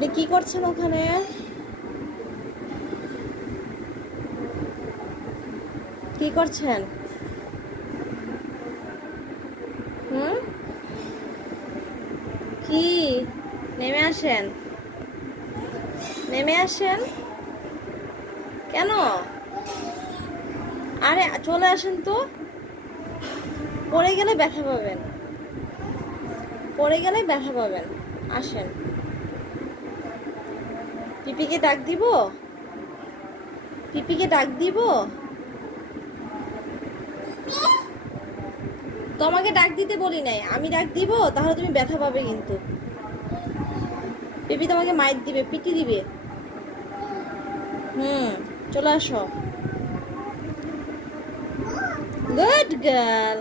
আপনি কি করছেন ওখানে? কি করছেন? হুম, কি? নেমে আসেন, নেমে আসেন। কেন? আরে চলে আসেন তো। পড়ে গেলে ব্যথা পাবেন, পড়ে গেলে ব্যথা পাবেন। আসেন। পিপিকে ডাক দিব? পিপিকে ডাক দিব? তোমাকে ডাক দিতে বলি নাই, আমি ডাক দিব, তাহলে তুমি ব্যথা পাবে কিন্তু। পিপি তোমাকে মাইর দিবে, পিটি দিবে। হুম, চলে আসো। Good girl.